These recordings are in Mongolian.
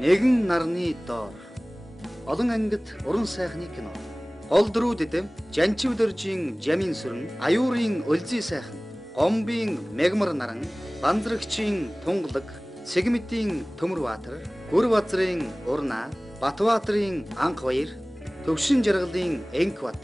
Нэгэн нарны доор олон ангид уран сайхны кино. Гол дөрүү дэдэм Жанчив дөржийн Жамин сүрэн, Аюурын Өлзий сайхан, Гомбын Мегмар наран, Бандрагчийн Тунгалаг, Сэгмэтийн Төмөрбаатар, Гүрбазрын Урнаа, Батбаатарын Анх баяр, Төвшин жаргалын Энкбат.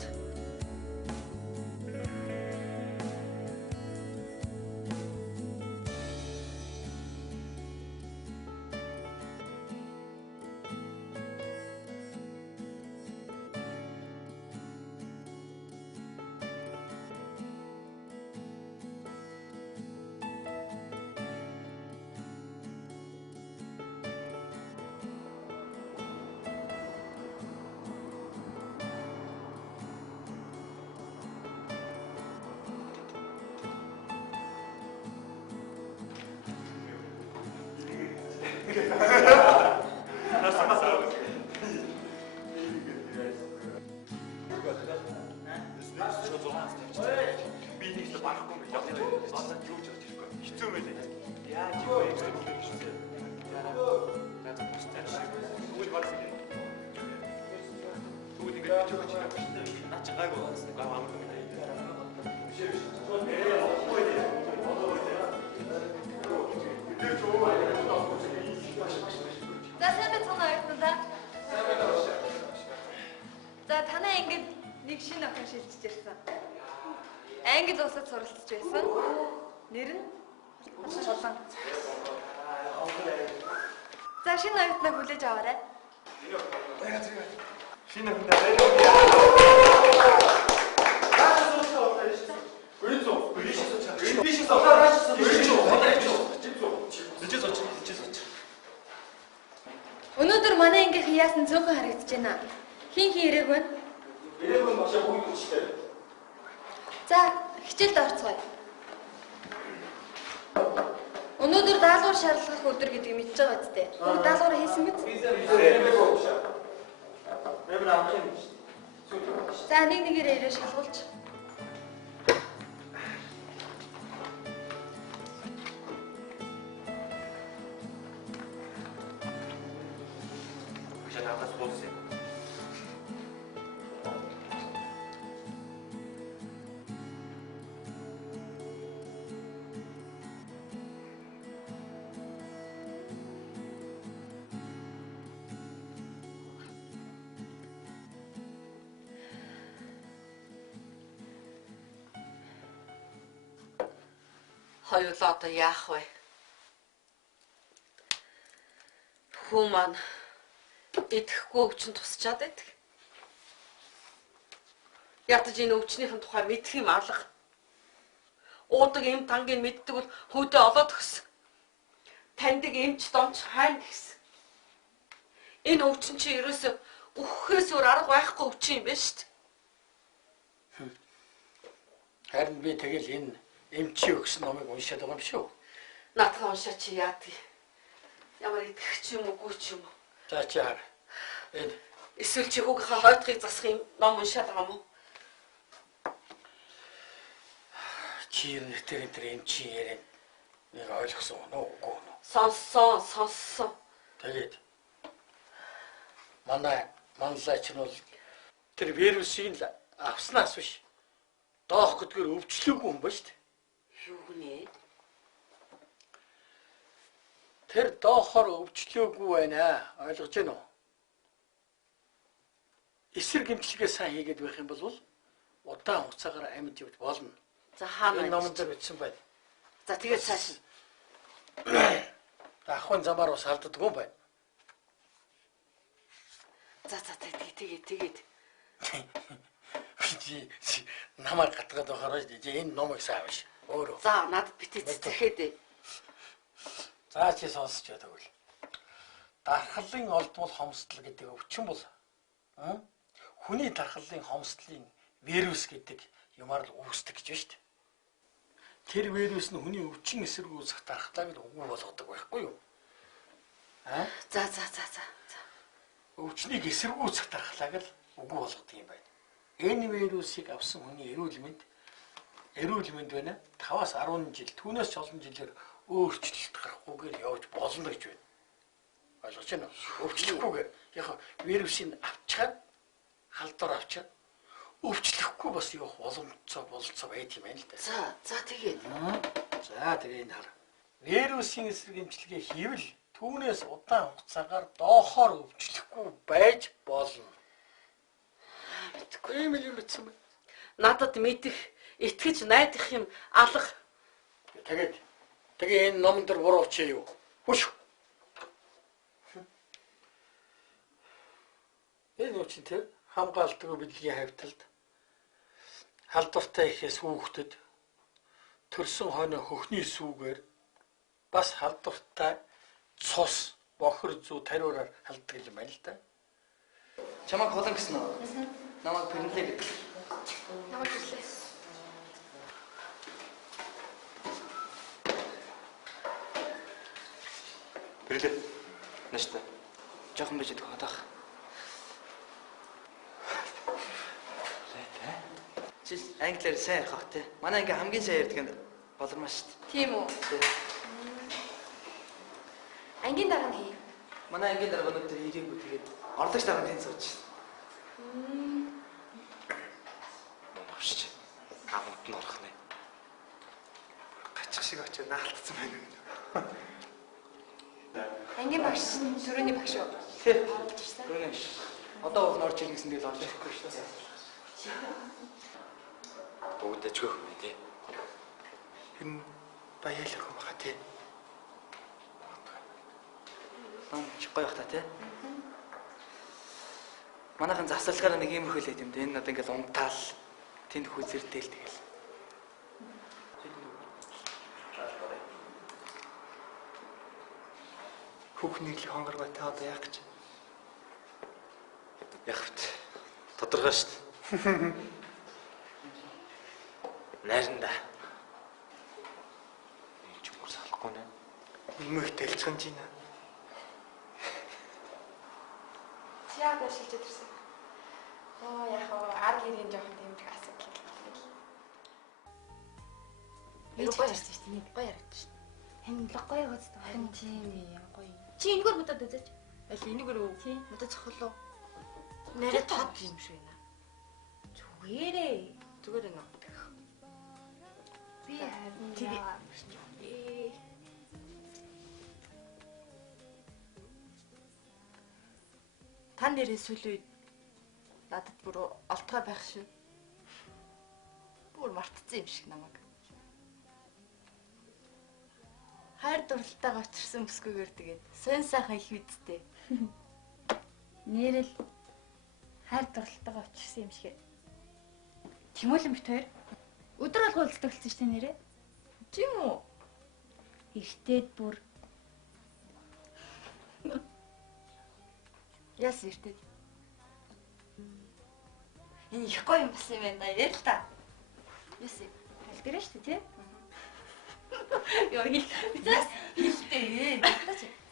Англи улсад суралцж байсан. Нэр нь Чулан. За шинэ оюутнаа хүлээж аваарай. Шинэ оюутнаа өнөөдөр манай ангийнхан яасан цөөхөн харагдаж байна. Хин ирээг байна? Ирээг нь багшаа бүгд үчтэй. За, хичээлд орцгоё. Өнөөдөр даалгавар шаардлагах өдөр гэдгийг мэдчихэж байгаа үстэй. Бүгд даалгавар хийсэн мэт? За, нэг нэгээрээ ирээ шалгуулж. Хоёулаа одоо яах вэ? Хүү маань идэхгүй өвчин тусчаад байдаг. Ятаж энэ өвчнийхэн тухай мэдэх юм алга. Уудаг эм тангийг мэддэг бол хүүдээ олоод өгсөн. Таньдаг эмч домч хайна гэсэн. Энэ өвчин чи ерөөсөө үхэхээс өөр арга байхгүй өвчин юм байна шүү дээ. Харин би тэгэл энэ эмчи өгсөн номыг уншаад байгаа юм шүү. Наадхан уншаа чи яадаг. Ямар идэх ч юм уу ч юм уу. За чи хар. Энэ эсвэл чи хүүгийнхээ хойтхыг засах юм ном уншаад байгаа юм уу? Чи тэр эмчи яриад нэг ойлгосон уу үгүй үү? Сонссон. Тэгээд манлаач нь бол тэр вирусыг авснаас биш. Доох гэдгээр өвчлөөгүй юм ба шүү дээ. Юу гэнэ? Тэр доохоор өвчлөөгүй байна. Ойлгож байна уу? Эсрэг гэмтлэгээ сайн хийгээд байх юм бол удаан хугацаагаар амьд явж болно. За хаана энэ номон дээр бичсэн байна. За тэгээд цааш. Ахын замаар бас алддаг юм байна. За тэгээд. Чи намайг гатгаад байхаар энэ номыг саавш. Өөрөө. За надад битээ цэцэрэхэд. За чи сонсч яадаг үл. Дархлын олдвол хомсдол гэдэг өвчин бол хүний дархлын хомсдлын вирус гэдэг юмар л үүсдэг гэж байна шүү дээ. Тэр вирус нь хүний өвчин эсрэг үүсэх дархлааг л үгүй болгодог байхгүй юу? За. Өвчнийг эсрэг үүсэх дархлааг л үгүй болгодог юм байна. Энэ вирусыг авсан хүний эрүүл мэнд байна. 5-аас 10 жил, түүнээс ч олон жилээр өөрчлөлт гарахгүйгээр явж болно гэж байна. Ойлгож байна уу? Өвчлөхгүйгээр яг вирусыг авчаад халдвар авчаад өвчлөхгүй бас явах бололцоо байт юм байна л да. За тэгээд. За тэгээ энэ хар. Вирусын эсрэг эмчилгээ хийвэл түүнээс удаан хугацаагаар доохоор өвчлөхгүй байж болно. Мэдгүй юм бичсэн байна. Надад мэдэх, итгэж найдах юм алга. Тэгээ энэ номон дээр буруу чи юу? Хүш. Энэ үчин тэр хамгаалтгүй бидлэгийн хавьталд халдвартай ихээс хүүхдэд төрсөн хойно хөхний сүүгээр бас халдвартай цус бохор зүү тариураар халддаг юм байна л да. Чамайг холон гэсэн үү? Намайг пэрнлээ гэдэг. Намайг хүрлээ. Бэрэлээ. Нааштай. Жохон байж идэх хатах. Чи англиар сайн ярих бах те. Манай ингээ хамгийн сайн ярьдаг нь болормоо шүү дээ. Тийм үү? Ангийн дараа нь хий. Манай ангийн дараа өнөөдөр ирээгүй тэгээд орлогч дараа нь тэн сууж байна. Авшиж. Амт нь орох нэ. Гачих шиг очиж наалтсан байна. Ангийн багш төрөний багш уу? Тэ. Гүнэш. Одоо уг орж ирэх гэсэн тэгэл орж ирэхгүй шүү дээ. Бүгд ажгүй юм тий. Энэ баялаг юм хаа те. Чи гоё бах та те. Манайхан завсарлахаараа нэг юм хөлээд юм. Энэ надад ингээл унтаал тэнд хүзэрдэл тэгэл. Хүүхний л хонгарбай та одоо яах гэж. Яг хэвт. Тодорхой шүү дээ. Найранда. Энд ч мөр салахгүй нэ. Нэмэх дэлцхэн чинь. Яа гэж шилжээд ирсэн. Яг ар гэрийн жоохон тэмдэг асуудал. Юу гоё ярьсан шүү дээ. Нэг гоё яриад шүү дээ. Харин л гоё гоцтой. Харин тийм юм гоё. Чи энэгээр бодоод үзээч. Аль энэгээр үү? Тийм. Надад цохолоо. Нэрээ тод юм шиг байна. Зүгээрээ. Зүгээр энэ. Би харин яа биш. Та нэрээ сүлүүд надад бүр олтгой байх шүү. Бүр мартцсан юм шиг намайг. Хайр дурлалтайгаа очирсан бүсгүйгээр тэгээд сон сайхан их үдтэй. Нэрэл хайр дурлалтайгаа очирсан юм шиг. Тэмүүлэн бит хоёр өдөр алга уулздаг болсон шүү дээ нэрээ. Тийм үү? Ихтэйд бүр Яс иртэд. Энэ их гоё юм бас юм байна яа л та. Яс аль дээрээ шүү дээ тий. ёо хилтэй.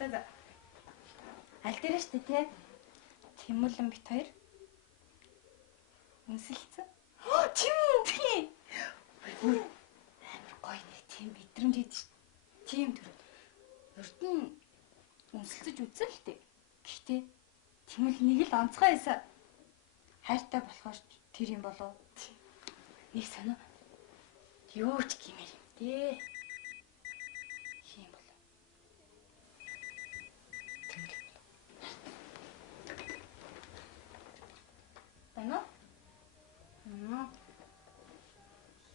За. Аль дээрээ шүү дээ тий. Тэмүүлэн бит хоёр үнсэлцэн. Тийм үү? Тийм. Амар гоё нэг тийм мэдрэмж идэв шүү. Тийм төрөв. Урд нь үнсэлцэж үзсэн л дээ. Гэхдээ тэмэл нэг л онцгой байсан. Хайртай болохоор тэр юм болов. Нэг санаа. Юу ч гэмээр юм дээ. Тийм болов. Тэмэл. Байна уу?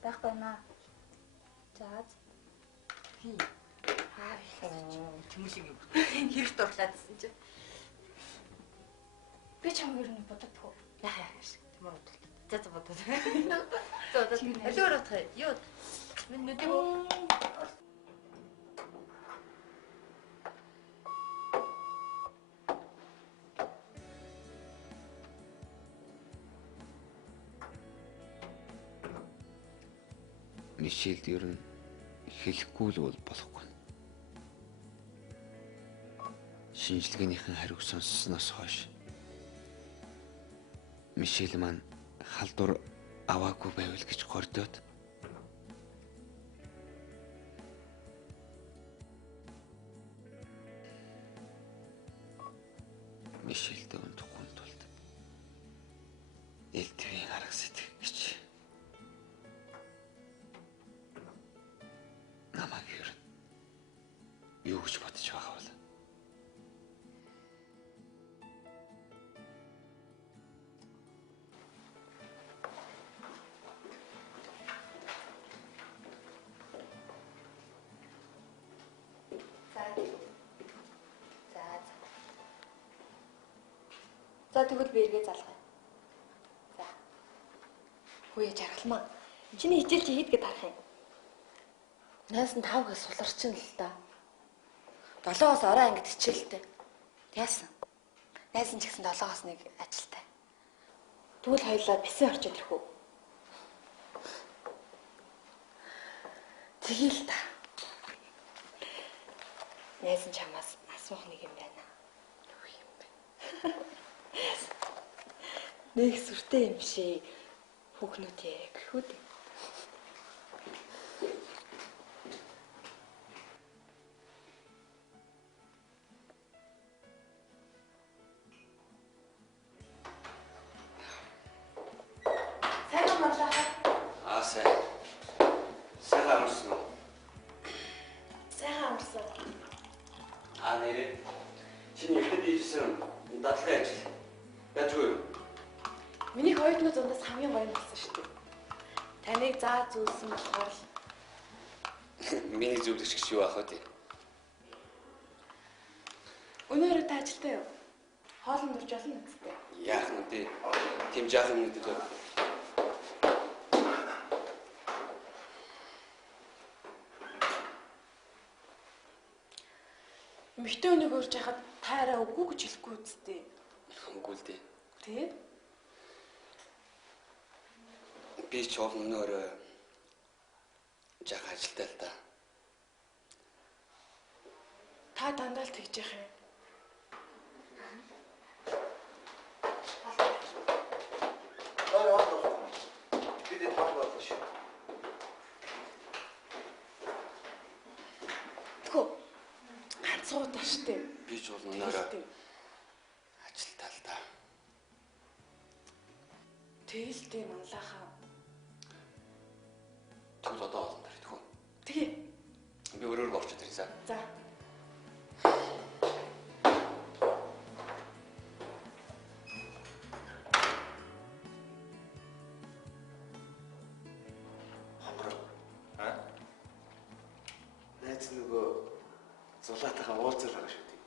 Байхгүй наа. За. Хий. Тэмүүлэг юм. Хэрэг дурлаадсэн чи. Би чамд юу бододгоо. Яа. Тэмэр бодлоо. За бодоо. За алиур утгая. Юу? Минь нүдийг Мишелд ер нь хэлэхгүй л бол болохгүй. Шинжилгээнийхэн хариуг сонссноос хойш Мишель маань халдвар аваагүй байвал гэж гордоод За тэгвэл би эргээ залгая. За. Хөөе жаргалмаа. Чиний хичээл чи хийдгээд харах юм. Найс нь 5 гэс суларчин л да. 7-оос орой ангид хичээлтэй. Яасан? Найс нь ч гэсэн 7-оос нэг ажилтай. Тэгвэл хоёулаа бисээ орчод ирэх үү? Тэгээл та. Найс нь чамаас асуух нэг юм байна. Юу юм бэ? Нэг сүртэй юм шиг хүүхнүүд яриа гэхүү дээ. Миний хоёрдугаар зундаас хамгийн гоё болсон шүү дээ. Таныг заа зүйлсэн болохоор л миний зөвлөгч гэж юу аах вэ? өнөөдөр та ажилтаа юу? Хоолнд урж олон үстэй. Яах нь дээ? Тим жаахан юм гэдэг. Мөхтөө өнийг урж яхад таараа үгүй гэж хэлэхгүй үстэй. Үгүй л дээ. Тэ? Би ч өнөөр жаахан ажилтаа л да. Та дандаа л тэгж яах юм. Ганцгуудаа штэ. Би ч өнөөр ажилтаа л да. Тэгэлтэй манлахаа. Тэгвэл одоо олон дээр идэх үү? Тэгээ. Би өөрөөр орчод ирсэн. За. Найз нөгөө зулаатайгаа уулзал байгаа шүү дээ.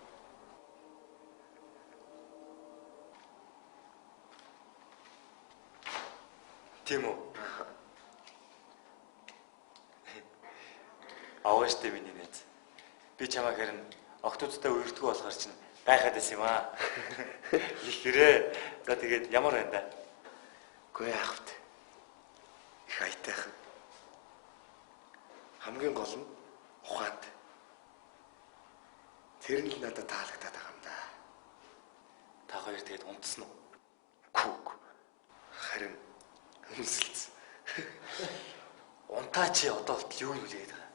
Тийм үү? Авааштай миний найз. Би чамайг харин октоудтай үргэлдэггүй болохоор чинь гайхаад байсан юм аа. Ихрээ. За тэгээд ямар байна да? Гүй яах вэ? Их айтайхан. Хамгийн гол нь ухаантай. Тэр нь л надад таалагдаад байгаа юм да. Та хоёр тэгээд унтсан уу? Гүг. Харин хүнсэлц. Унтаа чи одоо болтол юу юм гээд байгаа.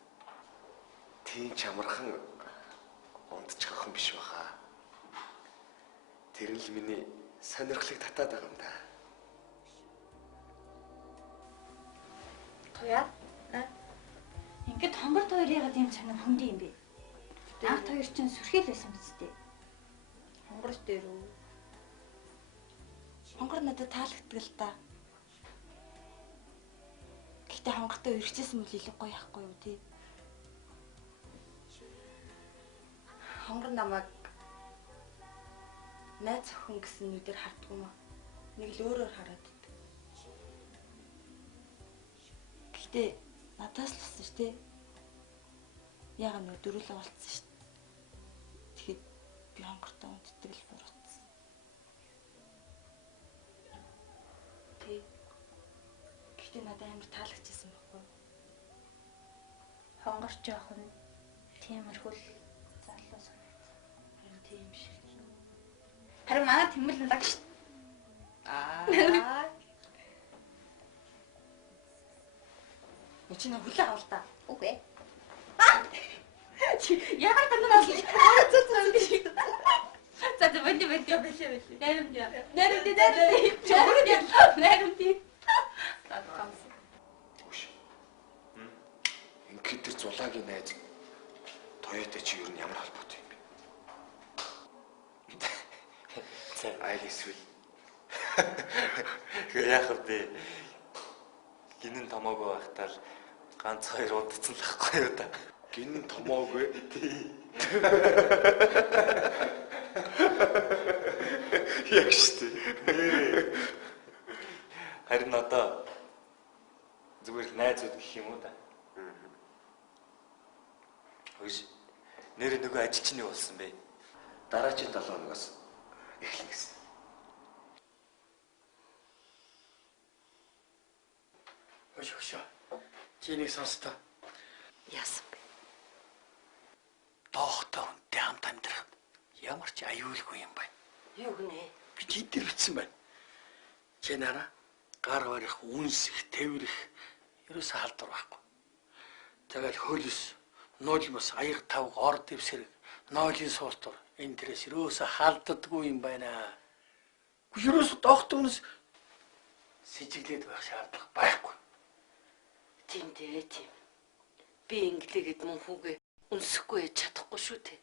Тийм чамархан унтчих охин биш баха. Тэр нь л миний сонирхлыг татаад байгаа юм да. Туяа. Ингээд хонгорт хоёр ягаад юм санаа хөндөй юм бэ? Анх хоёр чинь сүрхэл байсан биз дээ. Хонгорч дээр үү? Хонгор надад таалагддаг л да. Гэхдээ хонгортой үргэжсэн мөл илүү гоё яахгүй юу тий? Хонгор намайг найз охин гэсэн нүдээр харддаг юм аа. Нэг л өөрөөр хараад идэг. Гэхдээ надаас л болсон шүү дээ. Яагаад нөө дөрүлээ болцсон шүү дээ. Тэгэхэд би хонгортой унтдаг л буруутсан. Тэг. Гэхдээ надад амар таалагдчихсан байхгүй. Хонгор жоохон тиймэрхүү залуу санагдсан. Харин тийм шиг. Харин манай тэмэл налаг шүү. Чи нэг хүлээ авал та. Үгүй. Яагаад танаа бол За бэнди бэлээ. Найрамди. Үш. Ингээд тэр зулаагийн найз Toyota чи юу ямар холбоотой юм бэ? За айл эсвэл яах вэ? Гинэн томоогүй байхдаа л ганц хоёр удацсан л ахгүй юу та. Гинэн томоогүй. Яг шүү дээ. Харин одоо зүгээр найзууд гэх юм уу да. Хөөс нэр нөгөө ажилчны болсон бэ. Дараагийн 7 хоногоос эхлэх гэсэн. Өшөө. Чинийг сонстоо. Яасан бэ? Доохтой хүнтэй хамт амьдрах ямар ч аюулгүй юм байна. Юу гинэ? Би жидэр бичсэн байна. Чи нараа гар барих, үнсэх, тэврэх ерөөсөө халдвар байхгүй. Тэгэл хөлс, нулимс, аяг тавг, ор дэвсэрэг, нойлын суултур энэ төрөөс ерөөсөө халддаггүй юм байна. Ерөөсөө доохтой хүнс сэжиглээд байх шаардлага байхгүй. Тийм дээ тийм. Би инглигэд мөн хүүгээ үнсэхгүй яж чадахгүй шүү дээ.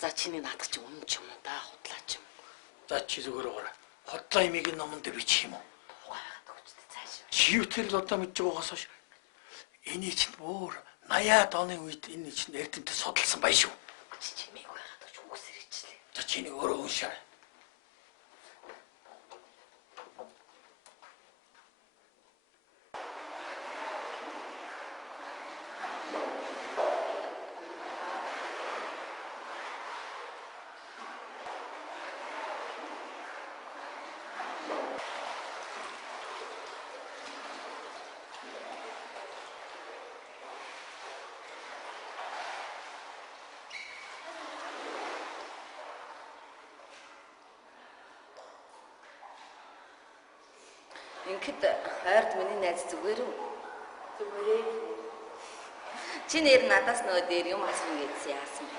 За чиний наадах чи үнэн ч юм уу да худлаач юм. За чи зүгээр уураа. Хотлоо имийг номонд бичих юм уу? Угаагаад өгчтэй цааш. Чивтэр л одоо мэдж байгаагаас хойш эний чинь өөр 80-аад оны үед энэ чинь эрдэмтэд судалсан bay шүү. Чи мийг угаагаад өгч үгсээр ичлээ. За чиний өөрөө уншаа. Ингээд хайрт миний найз зүгээр үү? Зүгээрээ. Чи нэр надаас нөгөө дээр юм асуух гэсэн яасан бэ?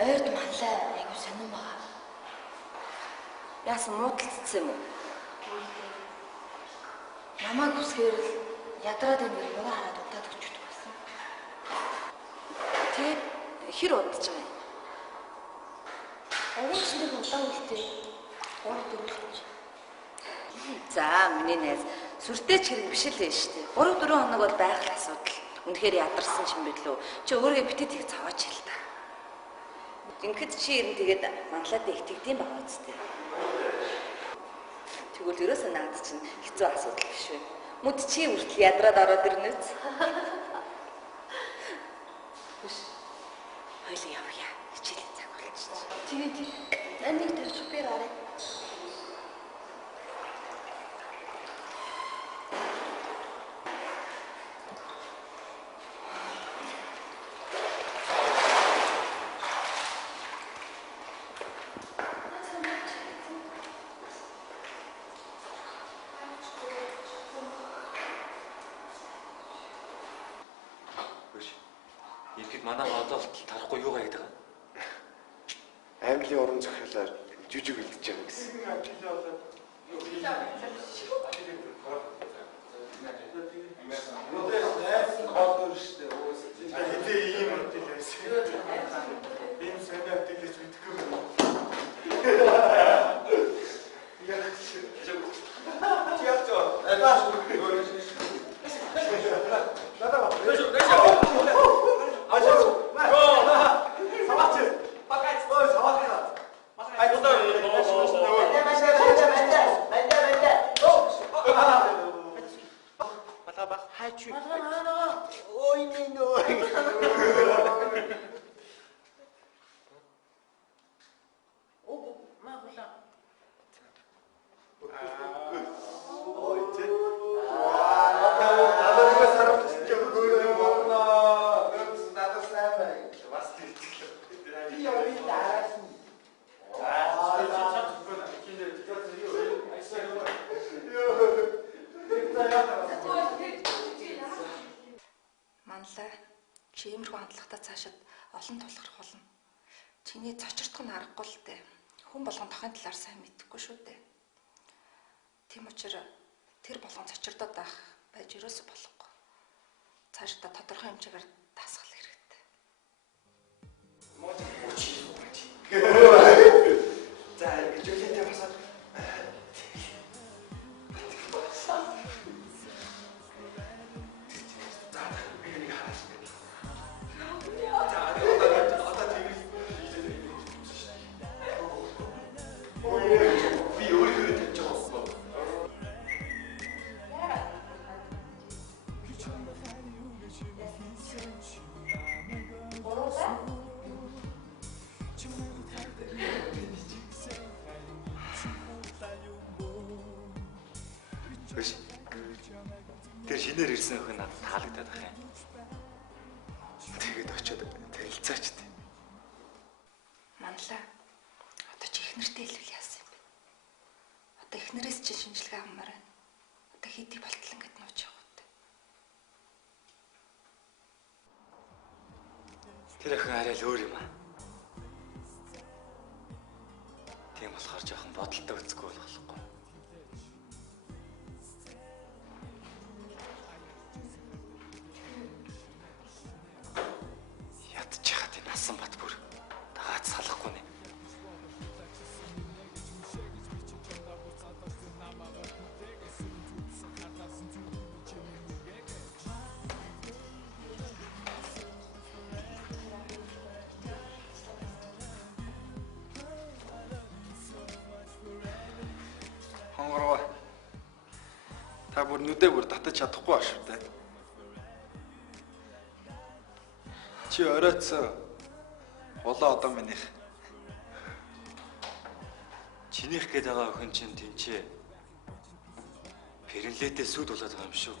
Ойрд манлаа айгу сонирн байгаа. Яасан муудалцсан юм уу? Намайг үсгээр л ядраад энэ нөгөө хараад удаад өчтдөг байсан. Тэгээд хэр удаж байгаа юм? Авчныг удаан үлдээ. 3-4 хоног. За миний найз сүртэй ч хэрэг биш л дээ шүү дээ. 3-4 хоног бол байх асуудал. Үнэхээр ядарсан ч юм билүү. Чи өөрийгөө битэд их цаваач хэл та. Ингээд чи ер нь тэгээд манлаад их тэгдэм байгаа үстэй. Тэгвэл ерөөсөө наад чинь хэцүү асуудал биш үү? Мөд чи үртэл ядраад ороод ирнэ үз. Хойлоо явъя. Хичээлийн цаг болчихсон. Тэгээд амиг тавьчих би гараа. Ихэд манай одоо тарахгүй юу гэдэг вэ? Аймлын уран зохиолоор жүжиг үлдэж байгаа гэсэн. Чи иймэрхүү хандлагатай цаашид олон тулгарх болно. Чиний цочирдох нь аргагүй л дээ. Хүн болгон тохын талаар сайн мэдэхгүй шүү дээ. Тийм учраас тэр болгон цочирдоод байх байж ерөөсө болохгүй. Цаашдаа тодорхой хэмжээгээр дасгал хэрэгтэй. За гэж үлээтэй басаад Хөөш. Тэр шинээр ирсэн өхөн надад таалагдаад байна. Тэгээд очиод танилцаач дээ. Манлаа. Одоо чи их нэртэй хэлвэл яасан юм бэ? Одоо их нэрээс чи шинжилгээ авмаар байна. Одоо хийдий болтол ингээд нууж явах үү? Тэр охин арай л өөр юм аа. Тийм болохоор жоохон бодолтой үзэхгүй болохгүй. Ядчихад энэ насан бат бүр дагаад салахгүй нэ. Хонгороо. Та бүр нүдээ бүр татаж чадахгүй ба шүү дээ. Чи оройцсон. Улаа одоо минийх. Чинийх гээд байгаа охин чинь тэнцээ. Ференлетээ сүд болоод байгаа юм шүү.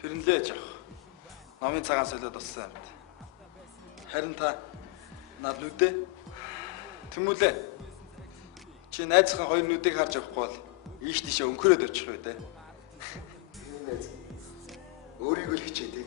Ференлээ жах. Номын цагаан солиод болсон юм. Харин та над нүдээ тэмүүлээ. Чи найзхан хоёр нүдийг харж явахгүй бол ийш тийшээ өнхөрөөд очих үү дээ. Өөрийгөө л хичээ дээ.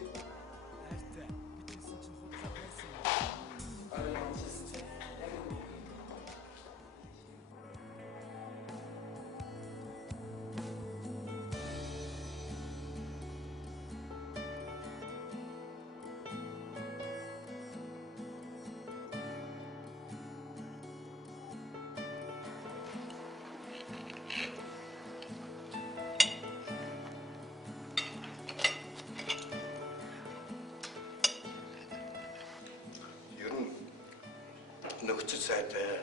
Нөхцөл сайтай,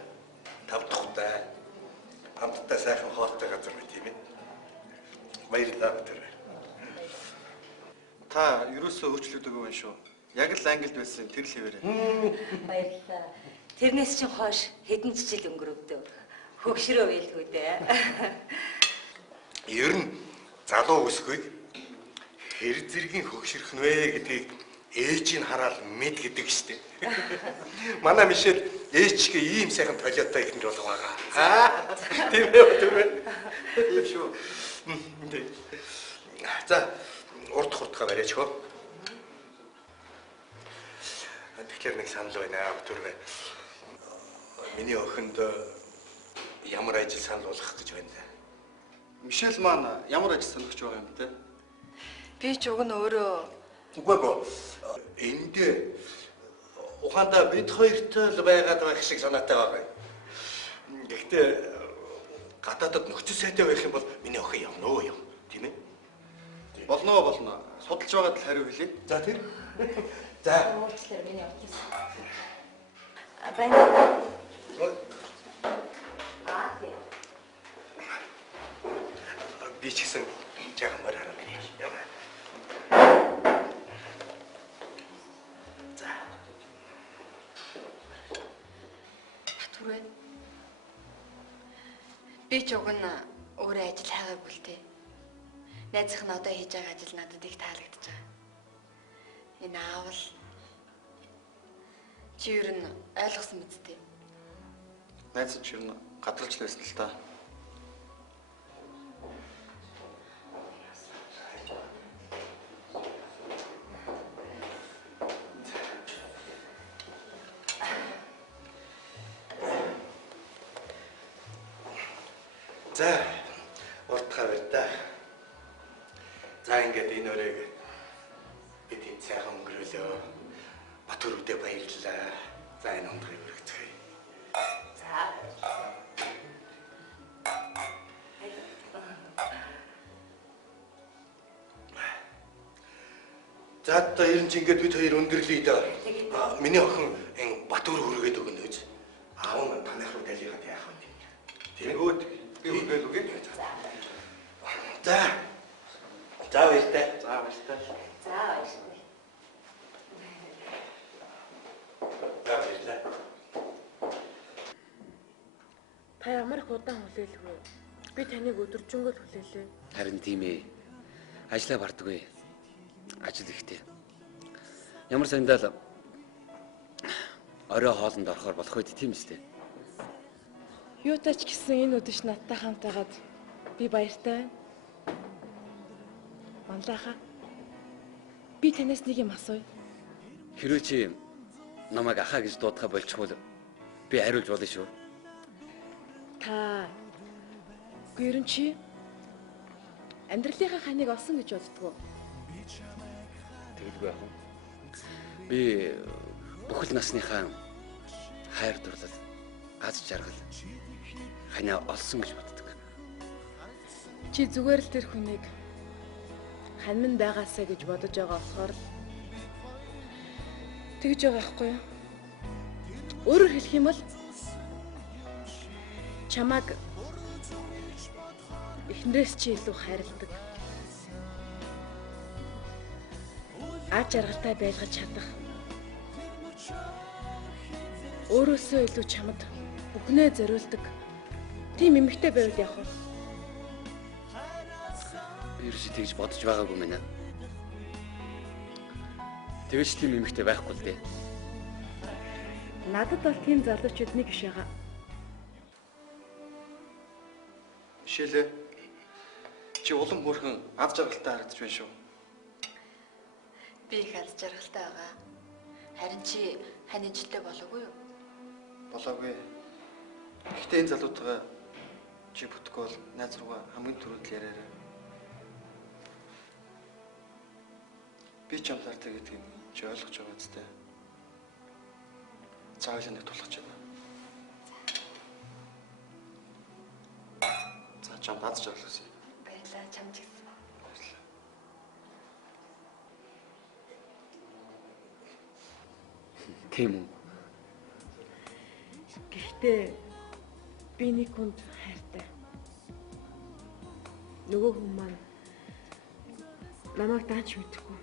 тавдахтай, хамтдаа сайхан хоолтой газар байт юм ээ. Баярлалаа тэр. Та ерөөсөө өөчлөдөг юм шүү. Яг л Англид байсан тэр л хэвээрээ. Баярлалаа. Тэрнээс чинь хойш хэдэн жил өнгөрөвдөө. Хөгшрөө байлгүй дээ. Ер нь залуу өсгөөг хэр зэргийн хөгшөрөх нь вэ гэдгийг ээжийг хараад мэд гэдэг штеп. Манай Мишель ээжгээ ийм сайхан толиотой ихнэр болох байгаа. Тийм ээ. Ийм шүү. За урд хурдгаа барьяач хөө. Тэгэхээр нэг санал байна өтөрвэ. Миний охинд ямар ажил санал болгох гэж байна. Мишель маань ямар ажил сонирхож байгаа юм те? Би ч уг нь өөрөө Үгүй энд ухаандаа бид хоёртой л байгаад байх шиг санаатай байгаа. Гэхдээ гадаадд нөхцөл сайтай байх юм бол миний охин явна юм, тийм ээ? Болно. Судалж байгаад л хариу хэлье. За тийм. За. Уучлаарай миний офис. Байна. Тийм. Би ч гэсэн жаахан хараа. Би ч уг нь өөрөө ажил хайгаагүй л дээ. Найзах нь одоо хийж байгаа ажил надад их таалагдж байгаа. Энэ аавал чи юу н ойлгосон биз дээ. Найз ч юм гадарч байсан л та. За, уртхаа байна да. За ингээд энэ өрөөг бид энэ сайхан өнгөрөөлөө. Батөр үдэ баярлалаа. За энэ ундрыг өргөцгөөе. За одоо ерөн чи ингээд бид хоёр өндөрлөе да. Миний охин энэ Батөр хүргээд өгнө гэж. Аав нь танах руу дэлийгаад яах вэ? Тийм өөд би хүргээд үгүй. За. За баяртай. За баяртай. За баяртай. За баярлалаа. Та ямар их удаан хүлээлгүй. Би таныг өдөржингөө хүлээлээ. Харин тийм ээ. Ажлаа бардаггүй. Ажил ихтэй. Ямар сандал орой хоолнд орохоор болох үед тийм үстэй. Юутач гэсэн энэ өдөш надтай хамт байгаад би баяртай байна. Манлайха. Би танаас нэг юм асууя. Хэрвээ чи намайг ахаа гэж дуудахаа болчихвол би хариулж болно шүү. Та гэрэн чи амьдралынхаа ханыг олсон гэж боддгоо. Тэгэлгүй яах вэ? Би бүхэл насныхаа хайр дурлал, аз жаргал ханаа олсон гэж боддог. Чи зүгээр л тэр хүнийг хань минь байгаасаа гэж бодож байгаа болохоор л тэгж байгаа байхгүй юу? Өөрөөр хэлэх юм бол чамаг эхнэрээс чи илүү хайрладаг. Аз жаргалтай байлгаж чадах. Өөрөөсөө илүү чамд бүхнээ зориулдаг. Тийм эмэгтэй байвал яах вэ? Би ч тэгж бодож байгаагүй мэнэ. Тэгэж тийм эмэгтэй байхгүй л дээ. Надад бол тийм залуучууд нэг иш байгаа. Жишээлээ чи улам хөөрхөн аз жаргалтай харагдаж байна шүү. Би их аз жаргалтай байгаа. Харин чи ханинжтай болоогүй юу? Болоогүй. Гэхдээ энэ залуутайгаа чи бүтгэхгүй бол найз руугаа хамгийн түрүүнд яриараа. Би ч амлаартай гэдгийг чи ойлгож байгаа үстэй. Заавал нэг тулах чинь. За чамд аз жаргалсан. Баярлаа чамд гэсэн. Тийм үү? Гэхдээ би нэг хүнд хайртай. Нөгөө хүн маань намайг дааж мэдэхгүй.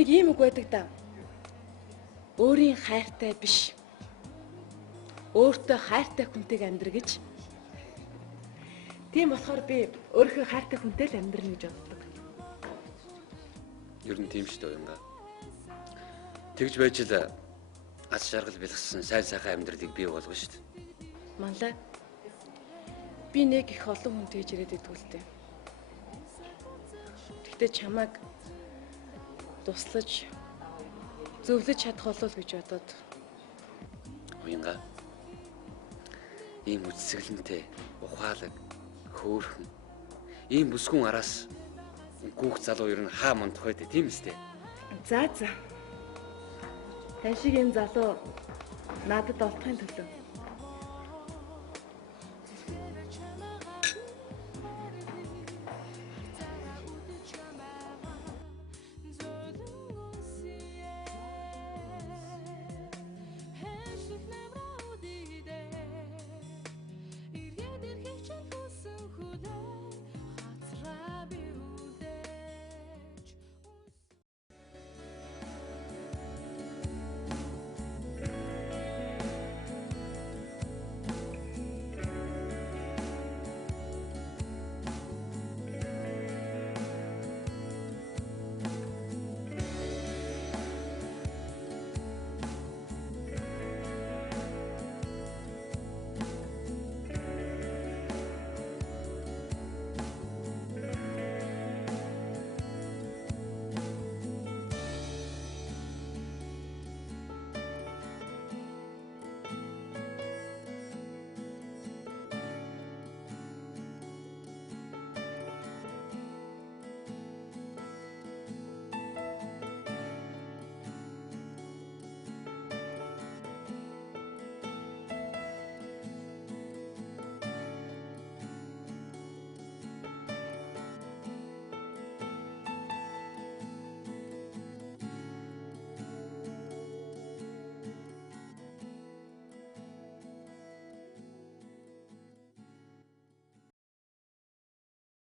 Нэг ийм үг байдаг да. Өөрийн хайртай биш. Өөртөө хайртай хүнтэйг амьдр гэж. Тийм болохоор би өөрийнхөө хайртай хүнтэй л амьдрна гэж боддог. Ер нь тийм шүү дээ юм ба. Тэгж байж л аз жаргал бэлгсэн сайн сайхан амьдралыг бий болгоно шүү дээ. Манлай. Би нэг их олон хүн тэгж ирээд идэгүүлтэй. Гэхдээ чамайг туслаж зөвлөж чадах болов гэж бодоод. Уянга. Ийм үсгэлэнтэй, ухаалаг, хөөрхөн. Ийм бүсгүн араас гүүх залуу ер нь хаа мандах вэ тийм үстэй. За. Тань шиг юм залуу надад олдохын төлөө